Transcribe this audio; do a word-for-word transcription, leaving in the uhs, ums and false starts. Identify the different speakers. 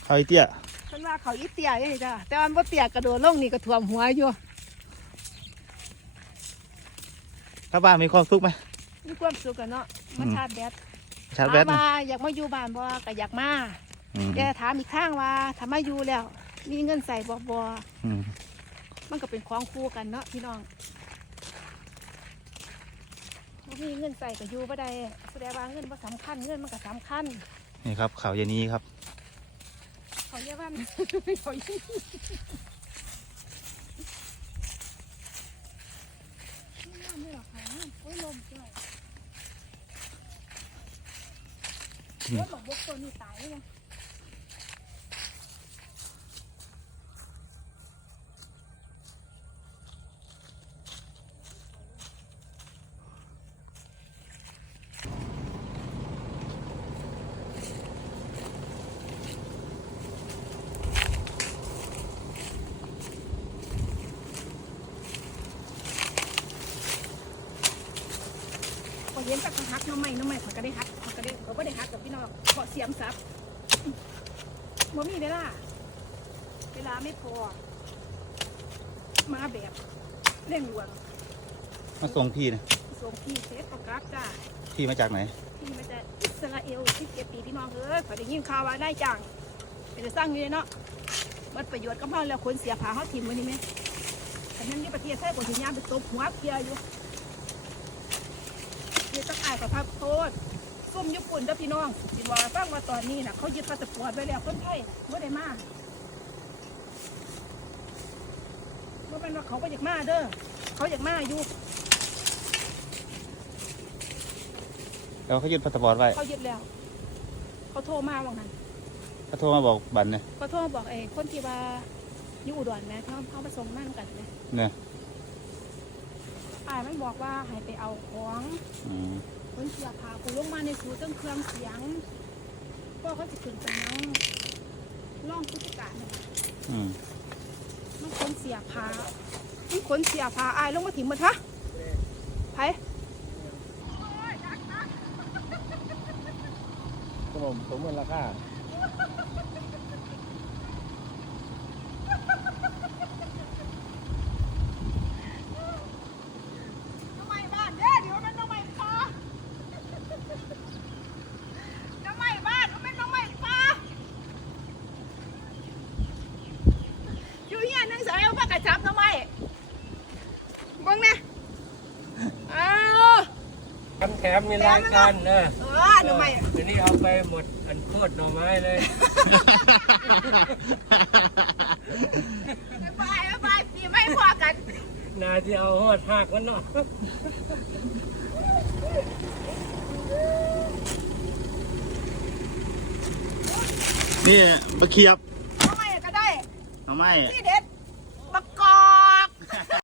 Speaker 1: เขาอีเตี้ย
Speaker 2: เพิ่นว่าเขาอีเตี้ยนี่จ้ะแต่ว่าบ่เตี้ยกระโดดลงนี่ก็ท่วมหัวอยู่
Speaker 1: ถ้าบ้านมีความสุขไหม
Speaker 2: มีความสุขกันเนาะมาชาร์จแบต
Speaker 1: ชาร์จแบต
Speaker 2: ถามว่าอยากมาอยู่บ้านบ่ก็อยากมาแต่ถามอีกข้างว่าถ้ามาอยู่แล้วมีเงินใส่บ่บ่มันก็เป็นของคู่กันเนาะพี่น้องมีเงินใส่ก็อยู่บ่ได้แสดงว่าเงินบ่สำคัญเงินมันก็สำคัญ
Speaker 1: นี่ครับเขาอย่างนี้ครับ
Speaker 2: เขาเรียกว่าเขายี่ไม่หรอกค่ะโอ้ยลมด้วยรถหลงบกตัวนี้ตายเลยเห็นจากหักน้องใหม่น้องใหม่เขาก็ได้หักเขาก็ได้เขาก็ได้หักกับพี่น้องเพาะเสียมซับบ่มีเวลาเวลาไม่พอมาแบบเร่งด่วน
Speaker 1: มาส่งพี่นะ
Speaker 2: ส่งพี่เซฟประกาศจ้า
Speaker 1: พี่มาจากไหน
Speaker 2: พี่มาจากอิสราเอลสิบเอ็ดปีพี่น้องเอ้ยขอได้ยินข่าวว่าได้จังเป็นจะสร้างอยู่เลยเนาะมันประโยชน์กับเราแล้วคนเสียผาเขาถิ่มวันนี้ไหมแต่นั่นนี่ประเทศไทยกว่าที่ย่างไปตบหัวเพียอยู่เดี๋ยวต้องอายกับพระโทษซุ่มญี่ปุ่นเด้อพี่น้องที่ว่าฟังว่าตอนนี้นะเขายึดพาสปอร์ตไว้แล้วคนไทยไม่ได้มาว่าเป็นว่าเขาก็อยากมาเด้อเขาอยากมาอยู่
Speaker 1: แล้วเขายึดพาสปอร์ตไว้
Speaker 2: เขายึดแล้วเขาโทรมาว่างั้น
Speaker 1: เขาโทรมาบอกบัตรเนี่ย
Speaker 2: เขาโทรมาบอกไอ้คนที่ว่าอยู่อุดรไหมเขาเขามาส่งนั่งกันเลย
Speaker 1: เนี่ย
Speaker 2: อายมันบอกว่าให้ไปเอาของคนเสียพากูลงมาในสูตั้งเครื่องเสียงก็เขาจะขึ้นไปนั่งล่องผู้จัดการมันคนเสียพามันคนเสียพาอายลงมาถิ่มมันฮะไผ่
Speaker 1: ขนมสมมูลราคา
Speaker 2: จับทำไมบังเนี่ยอ้าว
Speaker 3: ทำแถมมีรายการเนอะ
Speaker 2: เออทำไม
Speaker 3: ทีนี้เอาไปหมดอันโคตรหน่อไม้เลย
Speaker 2: ไปไปปีไม่พอกัน
Speaker 3: นาที่เอาหอดหักมันเนาะ
Speaker 1: นี่มะเขียบ
Speaker 2: ทำไมก็ได้
Speaker 1: ทำไม
Speaker 2: สีแด